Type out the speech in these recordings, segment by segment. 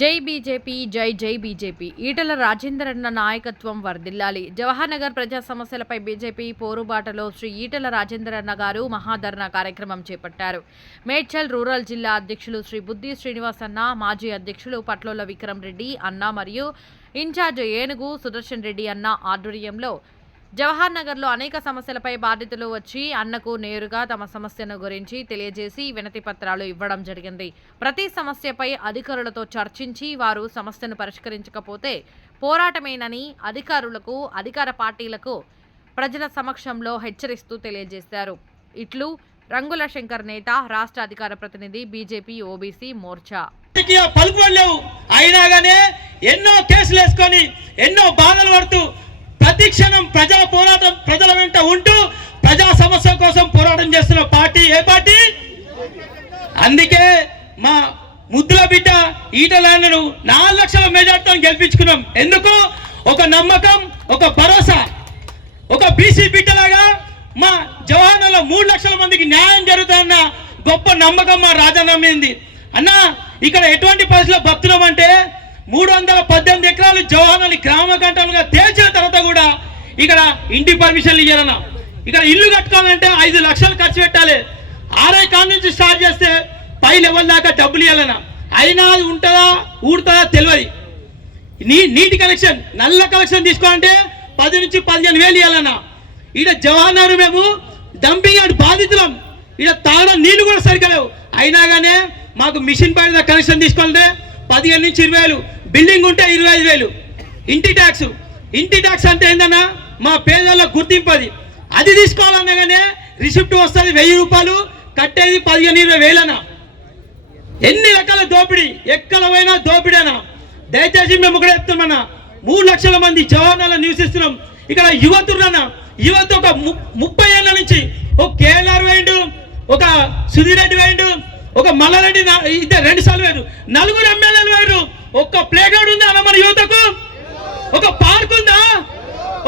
జై బీజేపీ జై జై బీజేపీ. ఈటల రాజేందరన్న నాయకత్వం వర్ధిల్లాలి. జవహర్ నగర్ ప్రజా సమస్యలపై బీజేపీ పోరుబాటలో శ్రీ ఈటల రాజేందరన్న గారు మహాధర్నా కార్యక్రమం చేపట్టారు. మేడ్చల్ రూరల్ జిల్లా అధ్యక్షులు శ్రీ బుద్ధి శ్రీనివాస్ అన్న మాజీ అధ్యక్షులు పట్లోల విక్రమ్ రెడ్డి అన్న మరియు ఇన్ఛార్జ్ ఏనుగు సుదర్శన్ రెడ్డి అన్న ఆధ్వర్యంలో జవహర్ నగర్లో అనేక సమస్యలపై బాధితులు వచ్చి అన్నకు నేరుగా తమ సమస్యను గురించి తెలియజేసి వినతి పత్రాలు ఇవ్వడం జరిగింది. ప్రతి సమస్యపై అధికారులతో చర్చించి వారు సమస్యను పరిష్కరించకపోతే పోరాటమేనని అధికారులకు అధికార పార్టీలకు ప్రజల సమక్షంలో హెచ్చరిస్తూ తెలియజేశారు. ఇట్లు రంగుల శంకర్ నేత రాష్ట్ర అధికార ప్రతినిధి బీజేపీ ఓబీసీ మోర్చా. పలుకులు లేవు. అయినా గానే ఎన్నో కేసులు వేసుకొని ఎన్నో బాధలు పడుతూ ప్రతి క్షణం ప్రజా పోరాటం ప్రజల వెంట ఉంటూ ప్రజా సమస్య కోసం పోరాటం చేస్తున్న పార్టీ ఏ పార్టీ? అందుకే మా ముద్దుల బిడ్డ ఈటలాండ్ను నాలుగు లక్షల మెజార్టీతో గెలిపించుకున్నాం. ఎందుకు? ఒక నమ్మకం ఒక భరోసా. ఒక బీసీ బిడ్డలాగా మా జవాన్లలో మూడు లక్షల మందికి న్యాయం జరుగుతుందన్న గొప్ప నమ్మకం మా రాజన్న మీద అన్న ఇక్కడ ఎటువంటి పరిస్థితుల్లో భక్తులం అంటే మూడు వందల పద్దెనిమిది ఎకరాలు జవహర్లాల్ గ్రామ గంటలుగా తేల్చిన ఇక్కడ ఇంటి పర్మిషన్లు ఇవ్వాలన్న ఇక్కడ ఇల్లు కట్టుకోవాలంటే ఐదు లక్షలు ఖర్చు పెట్టాలి. ఆర్ఐ కాడ నుంచి స్టార్ట్ చేస్తే పై లెవెల్ దాకా డబ్బులు ఇవ్వాలన్న అయినా అది ఉంటుందా ఊడుతుందా తెలియదు. నీ నీటి కనెక్షన్ నల్ల కనెక్షన్ తీసుకోవాలంటే పది నుంచి పదిహేను వేలు ఇవ్వాలన్న ఈడ జవహర్ మేము డంపింగ్ యార్డ్ బాధితులం. ఈడ తాగడం నీళ్ళు కూడా సరిగ్గా లేవు. అయినా కానీ మాకు మిషన్ పైన కనెక్షన్ తీసుకోవాలంటే పదిహేను నుంచి ఇరవై వేలు. బిల్డింగ్ ఉంటే ఇరవై ఐదు వేలు. ఇంటి ట్యాక్స్. ఇంటి ట్యాక్స్ అంటే ఏందన్నా? మా పేదలకు గుర్తింపు అది. అది తీసుకోవాలనగానే రిసిప్ట్ వస్తుంది వెయ్యి రూపాయలు కట్టేది పదిహేను ఇరవై వేలన్నా. ఎన్ని రకాల దోపిడీ? ఎక్కడ పోయినా దోపిడేనా దయచేసి మేము కూడా చెప్తున్నామన్నా మూడు లక్షల మంది జవాన్ల నివసిస్తున్నాం ఇక్కడ యువతులన్న యువత ఒక ము- ముప్పై ఏళ్ళ నుంచి ఒక కేఎల్ఆర్ వేయండు ఒక సుధీర్ రెడ్డి వేయండు ఒక మల్లారెడ్డి ఇద్దరు రెండు సార్లు వేయరు. నలుగురు ఎమ్మెల్యేలు వేయరు. ఒక్క ప్లే గ్రౌండ్ ఉందా మన యువతకు. ఒక పార్క్ ఉందా?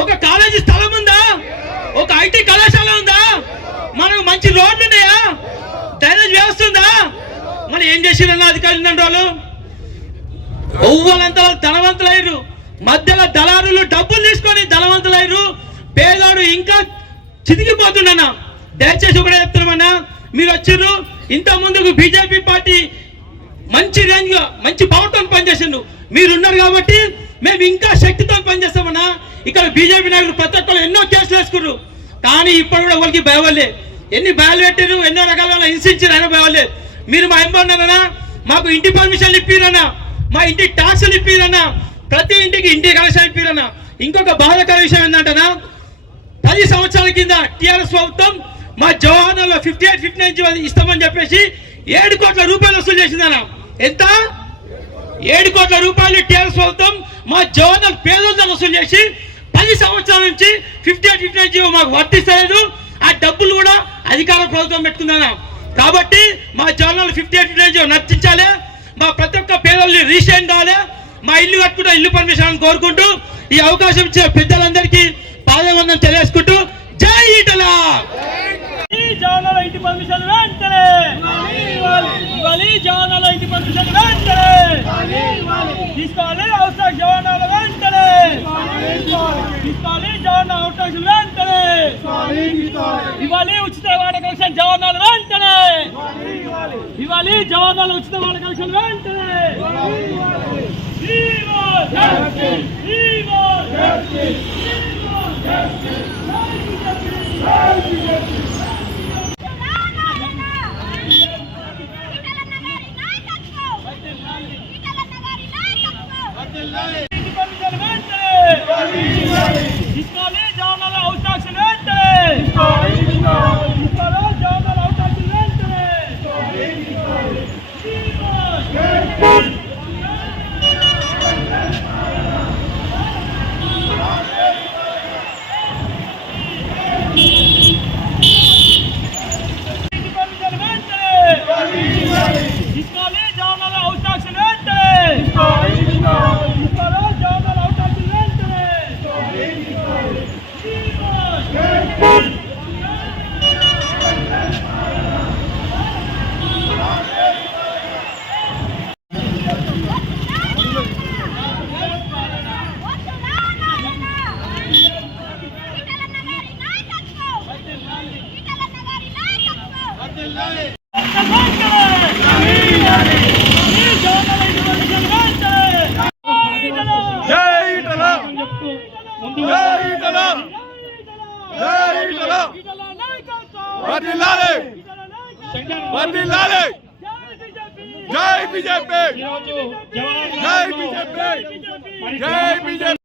ఒక కాలేజీ స్థలం ఉందా? ఒక ఐటీ కళాశాల ఉందా? మనకు మంచి రోడ్లు ఉన్నాయా? డ్రైనేజ్ వ్యవస్థ ఉందా? మనం ఏం చేసిరన్న అధికారులు ఉన్నటువంటి వాళ్ళు? ఒవ్వలంత ధనవంతులయ్యారు. మధ్యలో దళారులు డబ్బులు తీసుకొని ధనవంతులయ్యారు. పేదవాడు ఇంకా చితికిపోతుండన్న. దయచేసి కూడా చెప్తున్నామన్నా మీరు వచ్చిర్రు. ఇంత ముందుకు బీజేపీ పార్టీ మంచి రేంజ్గా మంచి పవర్తో పనిచేసిండు. మీరు ఉన్నారు కాబట్టి మేము ఇంకా శక్తితో పనిచేస్తామన్నా. ఇక్కడ బీజేపీ నాయకులు ప్రతి ఒక్కరు ఎన్నో కేసులు వేసుకున్నారు కానీ ఇప్పుడు కూడా ఒకరికి భయవలే ఎన్ని భయాలు పెట్టారు ఎన్నో రకాల హింసించారు అయినా భయవలే మీరు మా ఎంపన్నారన్నా మాకు ఇంటి పర్మిషన్లు ఇప్పిరన్నా మా ఇంటి ట్యాక్సులు ఇప్పిరన్నా ప్రతి ఇంటికి ఇంటి కనెక్షన్ ఇప్పిరన్నా ఇంకొక బాధాకర విషయం ఏంటంటేనా పది సంవత్సరాల కింద టీఆర్ఎస్ ప్రభుత్వం మా జవహర్లో ఫిఫ్టీ ఎయిట్ ఫిఫ్టీ నైన్ ఇస్తామని చెప్పేసి ఏడు కోట్ల రూపాయలు వసూలు చేసిందన్న. ఎంత? ఏడు కోట్ల రూపాయలు టీఆర్ఎస్ ప్రభుత్వం మా జవాన్ల పేదలతో వసూలు చేసి పది సంవత్సరాల నుంచి fifty eight fifty nine GO మాకు వర్తిస్తలేదు. ఆ డబ్బులు కూడా అధికార ప్రభుత్వం పెట్టుకుందన్న. కాబట్టి మా జవాన్లు fifty eight fifty nine GO నర్తించాలి. మా ప్రతి ఒక్క పేదల్ని రీసైన్ కావాలి మా ఇల్లు కట్టుకుంటే ఇల్లు పర్మిషన్ కోరుకుంటూ ఈ అవకాశం ఇచ్చిన పెద్దలందరికీ పాదవందనం తెలియజేసుకుంటూ తీసుకోవాలి అవసరం జవానాల వెంటనే తీసుకోవాలి జవాన అవకాశం వెంటనే ఇవ్వాలి ఉచిత వాడ కలెక్షన్ జవానాల వెంటనే ఇవ్వాలి జవానాల ఉచిత వాడ కలెక్షన్ వెంటనే Viva Justice! తీసుకోవాలి జవానాల వర్ధిల్లాలి వర్ధిల్లాలి జై బీజేపీ. జై బీజేపీ. జై బీజేపీ.